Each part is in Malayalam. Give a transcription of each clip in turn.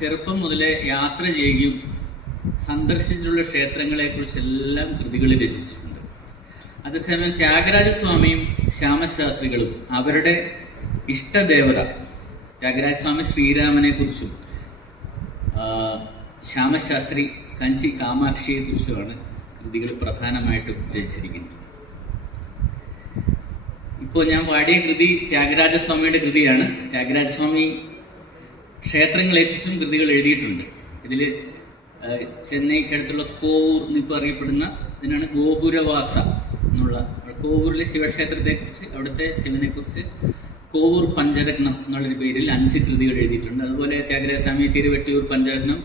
ചെറുപ്പം മുതലേ യാത്ര ചെയ്യുകയും സന്ദർശിച്ചിട്ടുള്ള ക്ഷേത്രങ്ങളെക്കുറിച്ചെല്ലാം കൃതികൾ രചിച്ചിട്ടുണ്ട്. അതേസമയം ത്യാഗരാജസ്വാമിയും ശ്യാമശാസ്ത്രികളും അവരുടെ ഇഷ്ടദേവത ത്യാഗരാജസ്വാമി ശ്രീരാമനെ കുറിച്ചും ശ്യാമശാസ്ത്രി കഞ്ചി കാമാക്ഷിയെക്കുറിച്ചുമാണ് കൃതികൾ പ്രധാനമായിട്ടും രചിച്ചിരിക്കുന്നത്. ഇപ്പോൾ ഞാൻ പാടിയ കൃതി ത്യാഗരാജസ്വാമിയുടെ കൃതിയാണ്. ത്യാഗരാജസ്വാമി ക്ഷേത്രങ്ങളെക്കുറിച്ചും കൃതികൾ എഴുതിയിട്ടുണ്ട്. ഇതിൽ ചെന്നൈക്കടുത്തുള്ള കോവൂർ എന്നിപ്പോൾ അറിയപ്പെടുന്ന ഇതിനാണ് ഗോപുരവാസ എന്നുള്ള കോവൂരിലെ ശിവക്ഷേത്രത്തെക്കുറിച്ച്, അവിടുത്തെ ശിവനെക്കുറിച്ച് കോവൂർ പഞ്ചരത്നം എന്നുള്ളൊരു പേരിൽ 5 കൃതികൾ എഴുതിയിട്ടുണ്ട്. അതുപോലെ ത്യാഗരാജസ്വാമി തിരുവെട്ടിയൂർ പഞ്ചരത്നം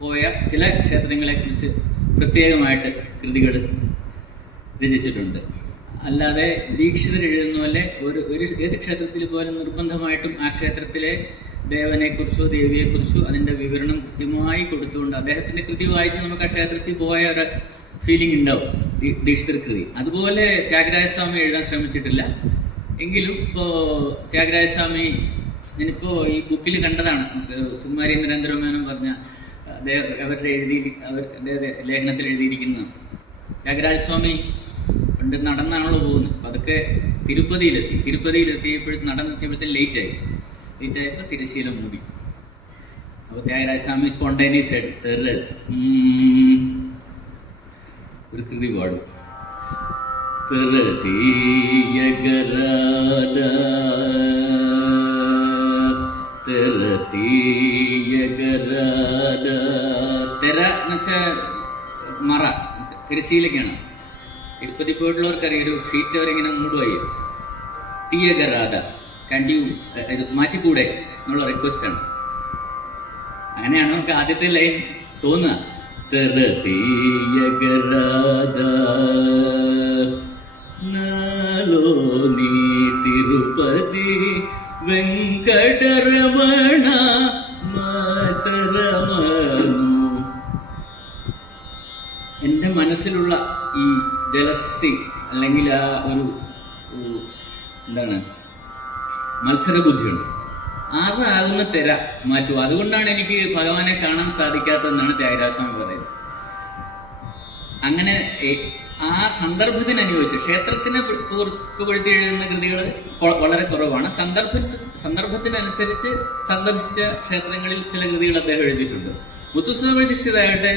പോയ ചില ക്ഷേത്രങ്ങളെക്കുറിച്ച് പ്രത്യേകമായിട്ട് കൃതികൾ രചിച്ചിട്ടുണ്ട്. അല്ലാതെ ദീക്ഷിതർ എഴുതുന്ന പോലെ ഏത് ക്ഷേത്രത്തിൽ പോലും നിർബന്ധമായിട്ടും ആ ക്ഷേത്രത്തിലെ ദേവനെക്കുറിച്ചോ ദേവിയെക്കുറിച്ചോ അതിൻ്റെ വിവരണം കൃത്യമായി കൊടുത്തുകൊണ്ട് അദ്ദേഹത്തിൻ്റെ കൃതി വായിച്ച് നമുക്ക് ആ ക്ഷേത്രത്തിൽ പോയ ഒരു ഫീലിംഗ് ഉണ്ടാവും ദീക്ഷിതർ കൃതി. അതുപോലെ ത്യാഗരാജസ്വാമി എഴുതാൻ ശ്രമിച്ചിട്ടില്ല. എങ്കിലും ഇപ്പോൾ ത്യാഗരാജസ്വാമി ഞാനിപ്പോൾ ഈ ബുക്കിൽ കണ്ടതാണ്, സുകുമാരി നരേന്ദ്രമേനോൻ പറഞ്ഞ അവരുടെ ലേഖനത്തിൽ എഴുതിയിരിക്കുന്നത്. ത്യാഗരാജസ്വാമി പണ്ട് നടന്നാണല്ലോ പോകുന്നത്. അപ്പം അതൊക്കെ തിരുപ്പതിയിലെത്തിയപ്പോഴത്തെ നടന്നെത്തിയപ്പോഴത്തെ ലേറ്റായപ്പോൾ തിരശ്ശീലം മൂടി. അപ്പോൾ ത്യാഗരാജസ്വാമി സ്പോണ്ടേനിയസ് ആയിട്ട് ഒരു കൃതി പാടും. തെര എന്നുവെച്ചാൽ മറ, തിരശ്ശീലക്കാണ്. തിരുപ്പതി പോയിട്ടുള്ളവർക്കറിയാം, ഒരു ഷീറ്റ് അവരിങ്ങനെ മൂടുവായി. തീയഗരാധ കണ്ടിന്യൂ മാറ്റിക്കൂടെ എന്നുള്ള റിക്വസ്റ്റാണ്. അങ്ങനെയാണ് നമുക്ക് ആദ്യത്തെ ലൈൻ തോന്നുക. നാലോ നീ തിരുപ്പതി വെങ്കടരമണ മാസരമണു. എൻ്റെ മനസ്സിലുള്ള ഈ ജലസി അല്ലെങ്കിൽ ആ ഒരു എന്താണ് മത്സരബുദ്ധിയുണ്ട്, അതാകുന്ന തെര മാറ്റുക. അതുകൊണ്ടാണ് എനിക്ക് ഭഗവാനെ കാണാൻ സാധിക്കാത്തതെന്നാണ് ത്യാഗരാജസ്വാമി പറയുന്നത്. അങ്ങനെ ആ സന്ദർഭത്തിന് അനുയോജിച്ച് ക്ഷേത്രത്തിനെ പുകഴ്ത്തി എഴുതുന്ന കൃതികൾ വളരെ കുറവാണ്. സന്ദർഭത്തിനനുസരിച്ച് സന്ദർശിച്ച ക്ഷേത്രങ്ങളിൽ ചില കൃതികൾ അദ്ദേഹം എഴുതിയിട്ടുണ്ട്. മുത്തുസ്വാമി ദീക്ഷിതാകട്ടെ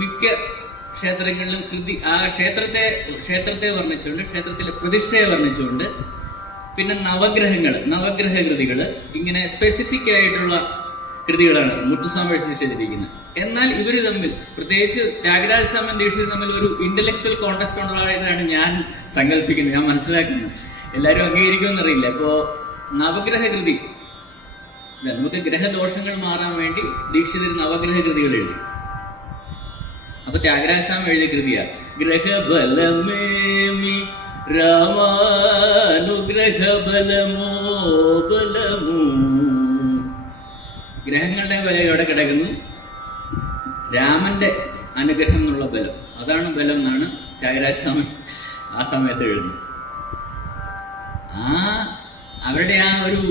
മിക്ക ക്ഷേത്രങ്ങളിലും കൃതി ആ ക്ഷേത്രത്തെ വർണ്ണിച്ചുകൊണ്ട്, ക്ഷേത്രത്തിലെ പ്രതിഷ്ഠയെ വർണ്ണിച്ചുകൊണ്ട്, പിന്നെ നവഗ്രഹ കൃതികൾ, ഇങ്ങനെ സ്പെസിഫിക് ആയിട്ടുള്ള കൃതികളാണ് മുത്തുസ്വാമി ദീക്ഷിതിരിക്കുന്നത്. എന്നാൽ ഇവർ തമ്മിൽ, പ്രത്യേകിച്ച് ത്യാഗരാജസ്വാമി ദീക്ഷിത് തമ്മിൽ ഒരു ഇന്റലക്ച്വൽ കോൺടെസ്റ്റ് ഉള്ളതായിട്ടാണ് ഞാൻ സങ്കല്പിക്കുന്നത്, ഞാൻ മനസ്സിലാക്കുന്നത്. എല്ലാവരും അംഗീകരിക്കുമെന്നറിയില്ല. ഇപ്പോൾ നവഗ്രഹ കൃതി, നമുക്ക് ഗ്രഹദോഷങ്ങൾ മാറാൻ വേണ്ടി ദീക്ഷിതർ നവഗ്രഹ കൃതികൾ എഴുതി. അപ്പൊ ത്യാഗരാജസ്വാമി എഴുതിയ കൃതിയാ ഗ്രഹബലമേമി രാമാനുഗ്രഹ ബലമോ ബലമോ. ഗ്രഹങ്ങളുടെ ബലം ഇവിടെ കിടക്കുന്നു, രാമന്റെ അനുഗ്രഹം എന്നുള്ള ബലം, അതാണ് ബലം എന്നാണ് ത്യാഗരാജസ്വാമി ആ സമയത്ത് എഴുതുന്നത്. അവരുടെ ആ ഒരു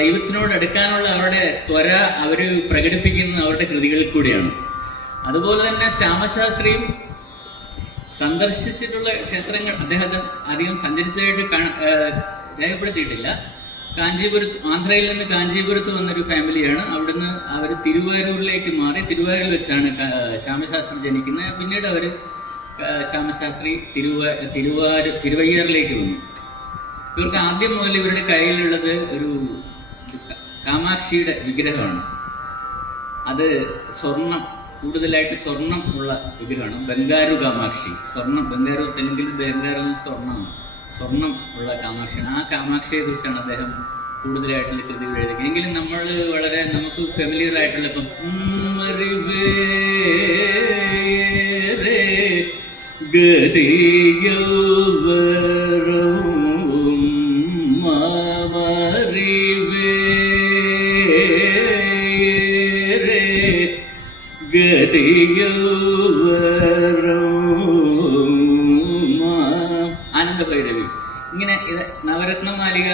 ദൈവത്തിനോട് അടുക്കാനുള്ള അവരുടെ ത്വര അവർ പ്രകടിപ്പിക്കുന്നത് അവരുടെ കൃതികളിൽ കൂടിയാണ്. അതുപോലെ തന്നെ ശ്യാമശാസ്ത്രിയും സന്ദർശിച്ചിട്ടുള്ള ക്ഷേത്രങ്ങൾ അദ്ദേഹത്തെ അധികം സഞ്ചരിച്ചതായിട്ട് രേഖപ്പെടുത്തിയിട്ടില്ല. കാഞ്ചീപുരത്ത്, ആന്ധ്രയിൽ നിന്ന് കാഞ്ചീപുരത്ത് വന്നൊരു ഫാമിലിയാണ്. അവിടുന്ന് അവർ തിരുവാരൂരിലേക്ക് മാറി. തിരുവാരൂരിൽ വെച്ചാണ് ശ്യാമശാസ്ത്രി ജനിക്കുന്നത്. പിന്നീട് അവർ ശ്യാമശാസ്ത്രി തിരുവയ്യാറിലേക്ക് വന്നു. ഇവർക്ക് ആദ്യം മുതൽ ഇവരുടെ കയ്യിലുള്ളത് ഒരു കാമാക്ഷിയുടെ വിഗ്രഹമാണ്. അത് കൂടുതലായിട്ട് സ്വർണം ഉള്ള വിഗ്രഹമാണ്. ബംഗാരു കാമാക്ഷി, ബംഗാരു തെലുങ്കിൽ ബംഗാരു സ്വർണം ഉള്ള കാമാക്ഷിയാണ്. ആ കാമാക്ഷിയെ കുറിച്ചാണ് അദ്ദേഹം കൂടുതലായിട്ടുള്ള കൃതികൾ എഴുതിയത്. എങ്കിലും നമുക്ക് ഫെമിലിയർ ആയിട്ടുള്ള ഇപ്പം ആനന്ദഭൈരവി, ഇങ്ങനെ നവരത്നമാലിക,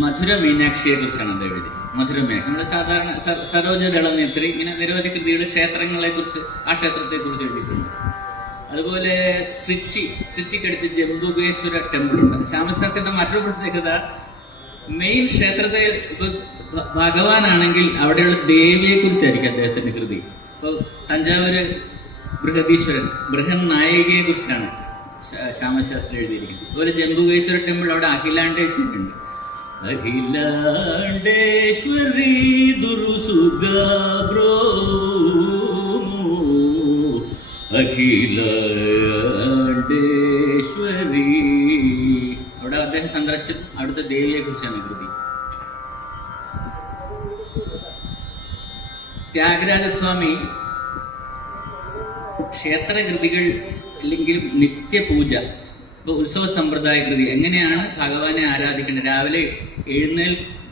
മധുര മീനാക്ഷിയെ കുറിച്ചാണ് അത് എഴുതി. മധുര മീനാക്ഷി നമ്മുടെ സാധാരണ സരോജ ദളനേത്രി, ഇങ്ങനെ നിരവധി കൃതികൾ ക്ഷേത്രങ്ങളെ കുറിച്ച്, ആ ക്ഷേത്രത്തെ കുറിച്ച് എഴുതിയിട്ടുണ്ട്. അതുപോലെ ട്രിച്ചിക്കടുത്ത് ജംബുകേശ്വര ടെമ്പിൾ ഉണ്ട്. ശ്യാമശാസ്ത്രിയുടെ മറ്റൊരു പ്രത്യേകത, മെയിൻ ക്ഷേത്രത്തെ ഇപ്പൊ ഭഗവാനാണെങ്കിൽ അവിടെയുള്ള ദേവിയെ കുറിച്ചായിരിക്കും അദ്ദേഹത്തിന്റെ കൃതി. ഇപ്പോൾ തഞ്ചാവൂര് ബൃഹദീശ്വരൻ, ബൃഹൻ നായികയെ കുറിച്ചാണ് ശ്യാമശാസ്ത്രി എഴുതിയിരിക്കുന്നത്. അതുപോലെ ജംബുകേശ്വര ടെമ്പിൾ അവിടെ അഖിലാണ്ടേശ്വരി ഉണ്ട്. അഖിലാണ്ടേശ്വരി ദുരുസുഗാബ്രോ അഖിലാണ്ടേശ്വരി, അവിടെ അദ്ദേഹം സന്ദർശിച്ചു. അവിടുത്തെ ദേവിയെ കുറിച്ചാണ് കൃതി. ത്യാഗരാജസ്വാമി ക്ഷേത്രകൃതികൾ അല്ലെങ്കിലും നിത്യപൂജ, ഇപ്പോൾ ഉത്സവ സമ്പ്രദായ കൃതി, എങ്ങനെയാണ് ഭഗവാനെ ആരാധിക്കേണ്ടത്, രാവിലെ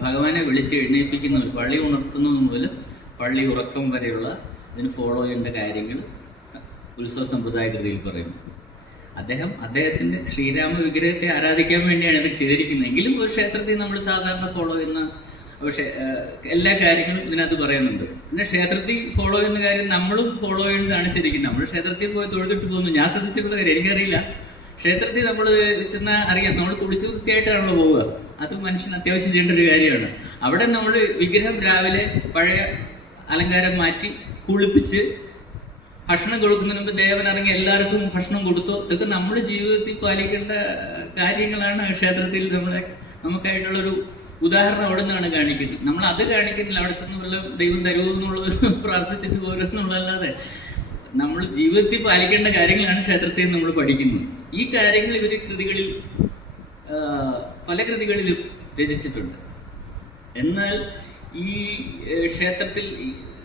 ഭഗവാനെ വിളിച്ച് എഴുന്നേൽപ്പിക്കുന്നത്, പള്ളി ഉണർത്തുന്നത് മുതൽ പള്ളി ഉറക്കം വരെയുള്ള ഇതിന് ഫോളോ ചെയ്യേണ്ട കാര്യങ്ങൾ ഉത്സവ സമ്പ്രദായ കൃതിയിൽ പറയുന്നു. അദ്ദേഹത്തിന്റെ ശ്രീരാമ വിഗ്രഹത്തെ ആരാധിക്കാൻ വേണ്ടിയാണ് ഇത് ചെയ്തിരിക്കുന്നത്. എങ്കിലും ഒരു ക്ഷേത്രത്തിൽ നമ്മൾ സാധാരണ ഫോളോ ചെയ്യുന്ന പക്ഷേ എല്ലാ കാര്യങ്ങളും ഇതിനകത്ത് പറയുന്നുണ്ട്. പിന്നെ ക്ഷേത്രത്തിൽ ഫോളോ ചെയ്യുന്ന കാര്യം നമ്മളും ഫോളോ ചെയ്യുന്നതാണ് ശരിക്കും. നമ്മൾ ക്ഷേത്രത്തിൽ പോയി തൊഴുതിട്ട് പോകുന്നു. ഞാൻ ശ്രദ്ധിച്ചിട്ടുള്ള കാര്യം എനിക്കറിയില്ല, ക്ഷേത്രത്തിൽ നമ്മൾ ചെന്ന അറിയാം, നമ്മൾ കുളിച്ച് വൃത്തിയായിട്ടാണല്ലോ പോവുക. അത് മനുഷ്യൻ അത്യാവശ്യം ചെയ്യേണ്ട ഒരു കാര്യമാണ്. അവിടെ നമ്മൾ വിഗ്രഹം രാവിലെ പഴയ അലങ്കാരം മാറ്റി കുളിപ്പിച്ച് ഭക്ഷണം കൊടുക്കുന്നതിന് മുമ്പ് ദേവൻ ഇറങ്ങി എല്ലാവർക്കും ഭക്ഷണം കൊടുത്തു. ഇതൊക്കെ നമ്മുടെ ജീവിതത്തിൽ പാലിക്കേണ്ട കാര്യങ്ങളാണ്. ക്ഷേത്രത്തിൽ നമുക്കായിട്ടുള്ളൊരു ഉദാഹരണം അവിടെ നിന്നാണ് കാണിക്കുന്നത്. നമ്മൾ അത് കാണിക്കുന്നില്ല. അവിടെ ചെന്ന് വല്ലതും ദൈവം തരുമോ എന്നുള്ളത് പ്രാർത്ഥിച്ചിട്ട് പോരുന്നുള്ളതല്ലാതെ നമ്മൾ ജീവിതത്തിൽ പാലിക്കേണ്ട കാര്യങ്ങളാണ് ക്ഷേത്രത്തിൽ നമ്മൾ പഠിക്കുന്നത്. ഈ കാര്യങ്ങൾ ഇവർ കൃതികളിൽ, പല കൃതികളിലും രചിച്ചിട്ടുണ്ട്. എന്നാൽ ഈ ക്ഷേത്രത്തിൽ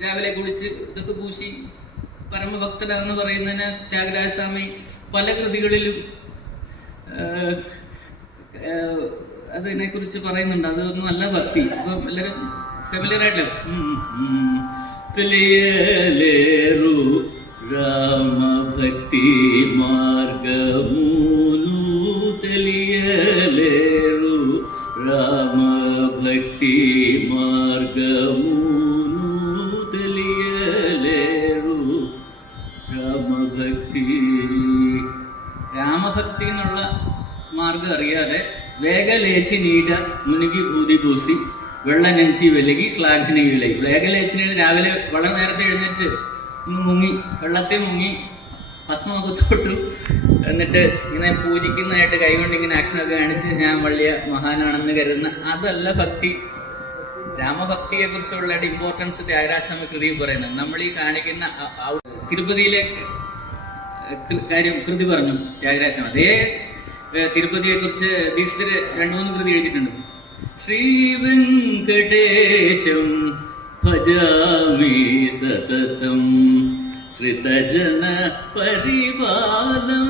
രാവിലെ കുളിച്ച് ഇതൊക്കെ പൂശി പരമഭക്തനാണെന്ന് പറയുന്നതിന് ത്യാഗരാജസ്വാമി പല കൃതികളിലും അതിനെക്കുറിച്ച് പറയുന്നുണ്ട്. അതൊന്നും അല്ല ഭക്തി. അപ്പം എല്ലാവരും ഫെമിലിയർ ആയിട്ടോ తెలియలేరు రామ భక్తి మార్గమును తెలియలేరు రామ భక్తి మార్గమును తెలియలేరు രാമഭക്തി എന്നുള്ള മാർഗം അറിയാതെ വേഗലേച്ചി നീട മുനുകി ഭൂതി പൂസി വെള്ള നെഞ്ചി വെലുകി ശ്ലാഘന വിലകി. വേഗലേച്ചിന് രാവിലെ വളരെ നേരത്തെ എഴുന്നേറ്റ് ഒന്ന് മുങ്ങി, വെള്ളത്തിൽ മുങ്ങി ഭസ്മൊക്കെ തൊട്ടു, എന്നിട്ട് ഇങ്ങനെ പൂജിക്കുന്നതായിട്ട് കൈകൊണ്ട് ഇങ്ങനെ ആക്ഷനൊക്കെ കാണിച്ച് ഞാൻ വലിയ മഹാനാണെന്ന് കരുതുന്ന അതല്ല ഭക്തി. രാമഭക്തിയെ കുറിച്ചുള്ള ഇമ്പോർട്ടൻസ് ത്യാഗരാജസ്വാമി കൃതിയിൽ പറയുന്നത്. നമ്മൾ ഈ കാണിക്കുന്ന തിരുപ്പതിയിലെ കാര്യം കൃതി പറഞ്ഞു ത്യാഗരാജസ്വാമി. അതേ തിരുപ്പതിയെ കുറിച്ച് ദീക്ഷിതര് 2-3 കൃതി എഴുതിയിട്ടുണ്ട്. ശ്രീവെങ്കടേശം ഭജാമി സതതം ശ്രിതജന പരിപാലം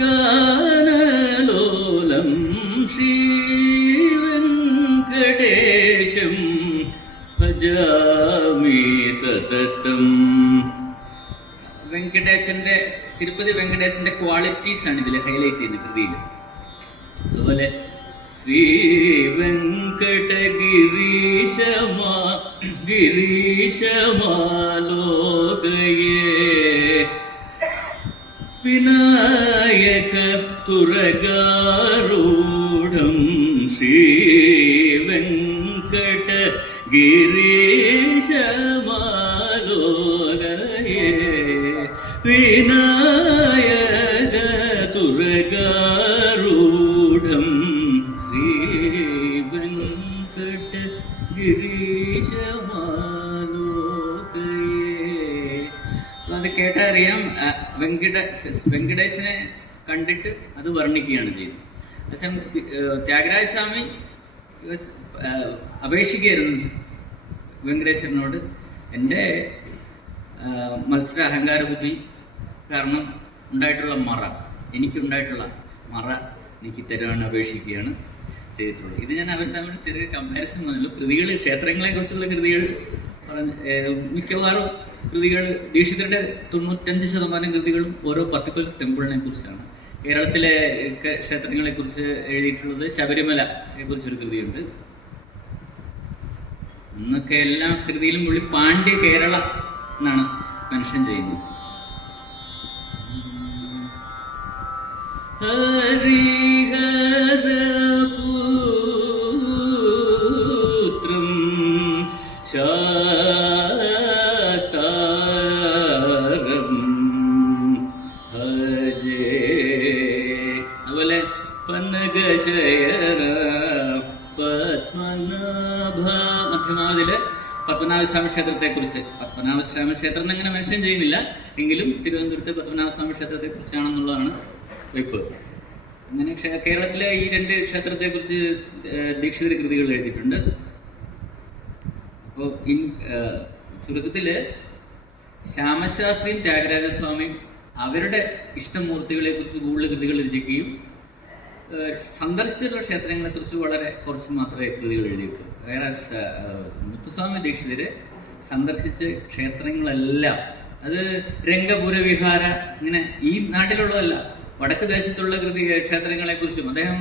ഗാനലോലം ശ്രീവെങ്കടേശം ഭജാമി സതതം. തിരുപ്പതി വെങ്കടേശന്റെ ക്വാളിറ്റീസ് ആണ് ഇതിൽ ഹൈലൈറ്റ് ചെയ്യുന്നത് കൃതിയിൽ. അതുപോലെ ശ്രീ ഗിരീശമാലോകയേ വിനായക തുരകാരൂഢം ശ്രീ വെങ്കട ഗിരീശമാലോകയേ വിനായക തുരകാരൂഢം ശ്രീ വെങ്കട ഗിരീശമാലോകയേ. അത് കേട്ടറിയാം, വെങ്കടേശനെ കണ്ടിട്ട് അത് വർണ്ണിക്കുകയാണ് ചെയ്യുന്നത്. അതേസമയം ത്യാഗരാജസ്വാമി അപേക്ഷിക്കുകയായിരുന്നു വെങ്കടേശ്വരനോട്, എൻ്റെ മത്സര അഹങ്കാര ബുദ്ധി കാരണം ഉണ്ടായിട്ടുള്ള എനിക്കുണ്ടായിട്ടുള്ള മറ എനിക്ക് തരാൻ അപേക്ഷിക്കുകയാണ് ചെയ്തിട്ടുള്ളത്. ഇത് ഞാൻ അവർ തമ്മിൽ ചെറിയ കമ്പാരിസൺ പറഞ്ഞല്ലോ. കൃതികൾ, ക്ഷേത്രങ്ങളെ കുറിച്ചുള്ള കൃതികൾ മിക്കവാറും കൃതികൾ ദീക്ഷിതരുടെ 95% കൃതികളും ഓരോ പർട്ടിക്കുലർ ടെമ്പിളിനെ കുറിച്ചാണ്. കേരളത്തിലെ ക്ഷേത്രങ്ങളെ കുറിച്ച് എഴുതിയിട്ടുള്ളത് ശബരിമലയെ കുറിച്ചൊരു കൃതിയുണ്ട്. അന്നൊക്കെ എല്ലാ കൃതിയിലും പുള്ളി പാണ്ഡ്യ കേരള എന്നാണ് മെൻഷൻ ചെയ്യുന്നത്. ഹരിഹരപുത്രം ശാസ്താരം ഭജേ. അതുപോലെ പന്നഗശയന പത്മനാഭ, മധ്യമാവതില് പത്മനാഭസ്വാമി ക്ഷേത്രത്തെക്കുറിച്ച്, പത്മനാഭസ്വാമി ക്ഷേത്രം എന്നങ്ങനെ മെൻഷൻ ചെയ്യുന്നില്ല എങ്കിലും തിരുവനന്തപുരത്തെ പത്മനാഭസ്വാമി ക്ഷേത്രത്തെക്കുറിച്ചാണെന്നുള്ളതാണ് വെപ്പ്. അങ്ങനെ കേരളത്തിലെ ഈ രണ്ട് ക്ഷേത്രത്തെക്കുറിച്ച് ദീക്ഷിതർ കൃതികൾ എഴുതിയിട്ടുണ്ട്. അപ്പോൾ ചുരുക്കത്തില് ശ്യാമശാസ്ത്രിയും ത്യാഗരാജസ്വാമിയും അവരുടെ ഇഷ്ടമൂർത്തികളെ കുറിച്ച് കൂടുതൽ കൃതികൾ രചിക്കുകയും സന്ദർശിച്ചിട്ടുള്ള ക്ഷേത്രങ്ങളെക്കുറിച്ച് വളരെ കുറച്ച് മാത്രമേ കൃതികൾ എഴുതിയിട്ടുള്ളൂ. വേറെ മുത്തുസ്വാമി ദീക്ഷിതര് സന്ദർശിച്ച ക്ഷേത്രങ്ങളെല്ലാം, അത് രംഗപുര വിഹാര, ഇങ്ങനെ ഈ നാട്ടിലുള്ളതല്ല, വടക്ക് ദേശത്തുള്ള ക്ഷേത്രങ്ങളെ കുറിച്ചും അദ്ദേഹം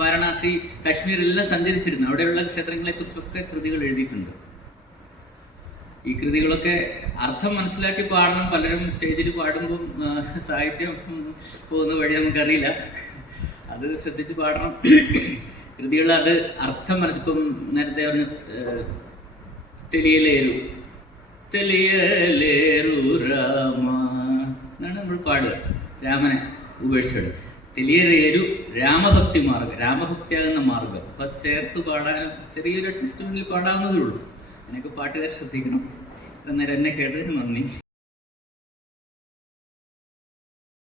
വാരണാസി, കാശ്മീരെല്ലാം സഞ്ചരിച്ചിരുന്നു. അവിടെയുള്ള ക്ഷേത്രങ്ങളെ കുറിച്ചൊക്കെ കൃതികൾ എഴുതിയിട്ടുണ്ട്. ഈ കൃതികളൊക്കെ അർത്ഥം മനസ്സിലാക്കി പാടണം. പലരും സ്റ്റേജിൽ പാടുമ്പം സാഹിത്യം പോകുന്ന വഴി നമുക്കറിയില്ല, അത് ശ്രദ്ധിച്ച് പാടണം. കൃതികൾ അത് അർത്ഥം ഇപ്പം നേരത്തെ പറഞ്ഞ തെളിയലേരു തെളിയലേരു രാമ എന്നാണ് നമ്മൾ പാടുക, രാമനെ ഉപേക്ഷിച്ചത്. തെളിയലേരു രാമഭക്തി മാർഗം, രാമഭക്തിയാകുന്ന മാർഗം. അപ്പം അത് ചേർത്ത് പാടാനും ചെറിയൊരു അഡ്ജസ്റ്റ്മെന്റിൽ പാടാവുന്നതേ ഉള്ളൂ. അതിനൊക്കെ പാട്ടുകാർ ശ്രദ്ധിക്കണം. അന്നേരം എന്നെ കേട്ടതിന് നന്ദി.